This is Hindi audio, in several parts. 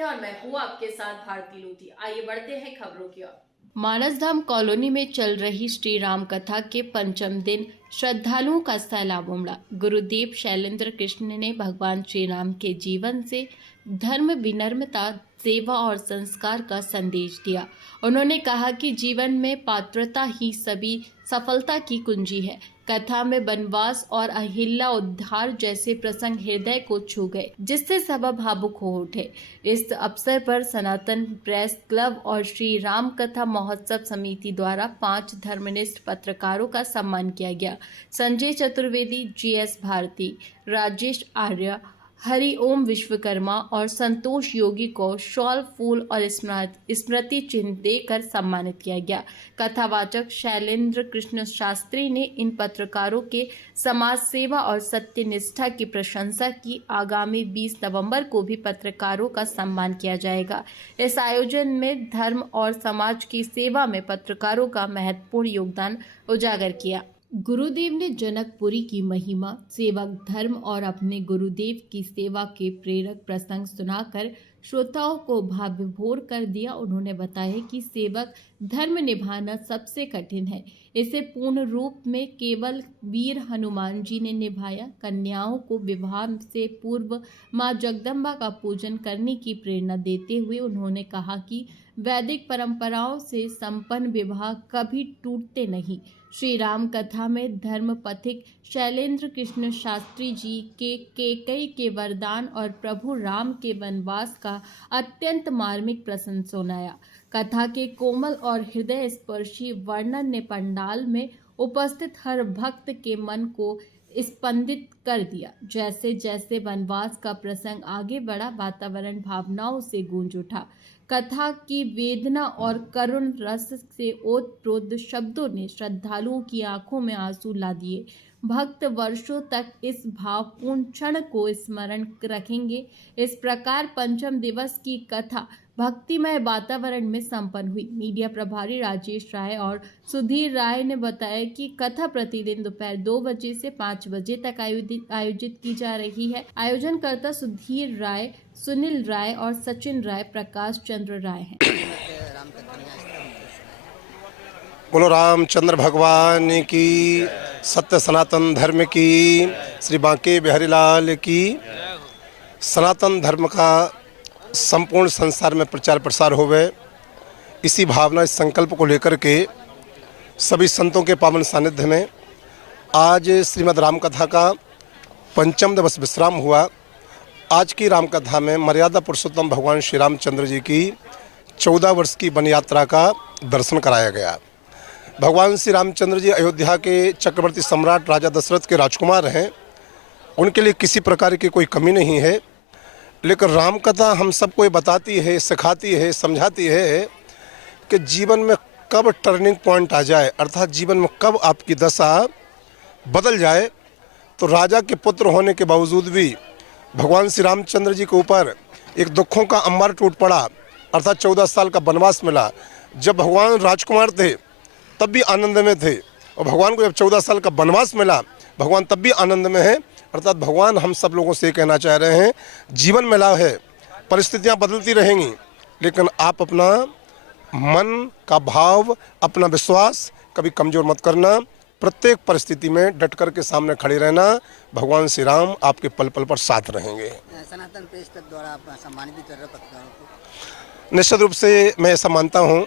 है और मैं हूँ आपके साथ भारती लोधी। आइए बढ़ते हैं खबरों की ओर। मानसधाम कॉलोनी में चल रही श्री राम कथा के पंचम दिन श्रद्धालुओं का सैलाब उमड़ा। गुरुदेव शैलेंद्र कृष्ण ने भगवान श्री राम के जीवन से धर्म, विनम्रता, सेवा और संस्कार का संदेश दिया। उन्होंने कहा कि जीवन में पात्रता ही सभी सफलता की कुंजी है। कथा में वनवास और अहिल्या उद्धार जैसे प्रसंग हृदय को छू गए, जिससे सब भावुक हो उठे। इस अवसर पर सनातन प्रेस क्लब और श्री राम कथा महोत्सव समिति द्वारा 5 धर्मनिष्ठ पत्रकारों का सम्मान किया गया। संजय चतुर्वेदी, GS भारती, राजेश आर्य, हरिओम विश्वकर्मा और संतोष योगी को शॉल, फूल और स्मृति चिन्ह देकर सम्मानित किया गया। कथावाचक शैलेंद्र कृष्ण शास्त्री ने इन पत्रकारों के समाज सेवा और सत्यनिष्ठा की प्रशंसा की। आगामी 20 नवंबर को भी पत्रकारों का सम्मान किया जाएगा। इस आयोजन में धर्म और समाज की सेवा में पत्रकारों का महत्वपूर्ण योगदान उजागर किया। गुरुदेव ने जनकपुरी की महिमा, सेवक धर्म और अपने गुरुदेव की सेवा के प्रेरक प्रसंग सुनाकर श्रोताओं को भावविभोर कर दिया। उन्होंने बताया कि सेवक धर्म निभाना सबसे कठिन है। इसे पूर्ण रूप में केवल वीर हनुमान जी ने निभाया। कन्याओं को विवाह से पूर्व मां जगदम्बा का पूजन करने की प्रेरणा देते हुए उन्होंने कहा कि वैदिक परंपराओं से संपन्न विवाह कभी टूटते नहीं। श्री राम कथा में धर्म पथिक शैलेंद्र कृष्ण शास्त्री जी के कैकेयी के वरदान और प्रभु राम के वनवास का अत्यंत मार्मिक प्रसंग सुनाया। कथा के कोमल और हृदय स्पर्शी वर्णन ने पंडाल में उपस्थित हर भक्त के मन को स्पंदित कर दिया। जैसे जैसे वनवास का प्रसंग आगे बढ़ा, वातावरण भावनाओं से गूंज उठा। कथा की वेदना और करुण रस से ओतप्रोत शब्दों ने श्रद्धालुओं की आंखों में आंसू ला दिए। भक्त वर्षों तक इस भावपूर्ण क्षण को स्मरण रखेंगे। इस प्रकार पंचम दिवस की कथा भक्तिमय वातावरण में संपन्न हुई। मीडिया प्रभारी राजेश राय और सुधीर राय ने बताया कि कथा प्रतिदिन दोपहर 2 बजे से 5 बजे तक आयोजित की जा रही है। आयोजनकर्ता सुधीर राय, सुनील राय और सचिन राय, प्रकाश चंद्र राय हैं। बोलो रामचंद्र भगवान की, सत्य सनातन धर्म की, श्री बांके बिहारी लाल की। सनातन धर्म का संपूर्ण संसार में प्रचार प्रसार होवे, इसी भावना, इस संकल्प को लेकर के सभी संतों के पावन सानिध्य में आज श्रीमद् राम कथा का पंचम दिवस विश्राम हुआ। आज की राम कथा में मर्यादा पुरुषोत्तम भगवान श्री रामचंद्र जी की 14 वर्ष की वन यात्रा का दर्शन कराया गया। भगवान श्री रामचंद्र जी अयोध्या के चक्रवर्ती सम्राट राजा दशरथ के राजकुमार हैं। उनके लिए किसी प्रकार की कोई कमी नहीं है, लेकिन राम कथा हम सबको ये बताती है, सिखाती है, समझाती है कि जीवन में कब टर्निंग पॉइंट आ जाए, अर्थात जीवन में कब आपकी दशा बदल जाए। तो राजा के पुत्र होने के बावजूद भी भगवान श्री रामचंद्र जी के ऊपर एक दुखों का अंबार टूट पड़ा, अर्थात 14 साल का वनवास मिला। जब भगवान राजकुमार थे तब भी आनंद में थे, और भगवान को जब 14 साल का वनवास मिला, भगवान तब भी आनंद में है। अर्थात भगवान हम सब लोगों से कहना चाह रहे हैं, जीवन में लाभ है, परिस्थितियां बदलती रहेंगी, लेकिन आप अपना मन का भाव, अपना विश्वास कभी कमज़ोर मत करना। प्रत्येक परिस्थिति में डट कर के सामने खड़े रहना। भगवान श्री राम आपके पल पल पर साथ रहेंगे। सनातन प्रेस क्लब द्वारा आप सम्मानित भी कर रहे पत्रकारों को। निश्चित रूप से मैं ऐसा मानता हूँ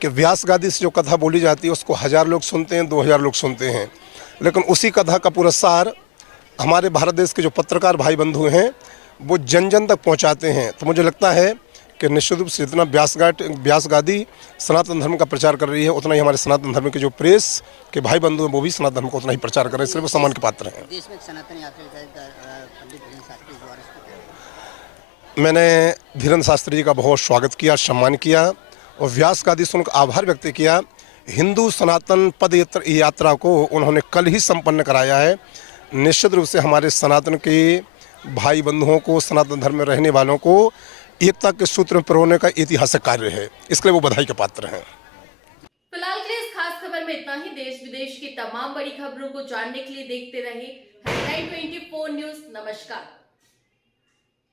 कि व्यास गादी से जो कथा बोली जाती है उसको 1000 लोग सुनते हैं, 2000 लोग सुनते हैं, लेकिन उसी कथा का पूरा सार हमारे भारत देश के जो पत्रकार भाई बंधु हैं वो जन जन तक पहुंचाते हैं। तो मुझे लगता है कि निश्चित रूप से जितना व्यास गादी सनातन धर्म का प्रचार कर रही है, उतना ही हमारे सनातन धर्म के जो प्रेस के भाई बंधु हैं वो भी सनातन धर्म को उतना ही प्रचार कर रहे हैं, इसलिए वो सम्मान के पात्र हैं। देश में सनातन यात्री मैंने धीरेन्द्र शास्त्री जी का बहुत स्वागत किया, सम्मान किया और व्यास गादी से उनका आभार व्यक्त किया। हिंदू सनातन पद यात्रा को उन्होंने कल ही संपन्न कराया है। निश्चित रूप से हमारे सनातन के भाई बंधुओं को, सनातन धर्म में रहने वालों को एकता के सूत्र में पिरोने का ऐतिहासिक कार्य है, इसके लिए वो बधाई के पात्र हैं। फिलहाल के लिए इस खास खबर में इतना ही। देश विदेश की तमाम बड़ी खबरों को जानने के लिए देखते रहे हेडलाइन 24 न्यूज। नमस्कार।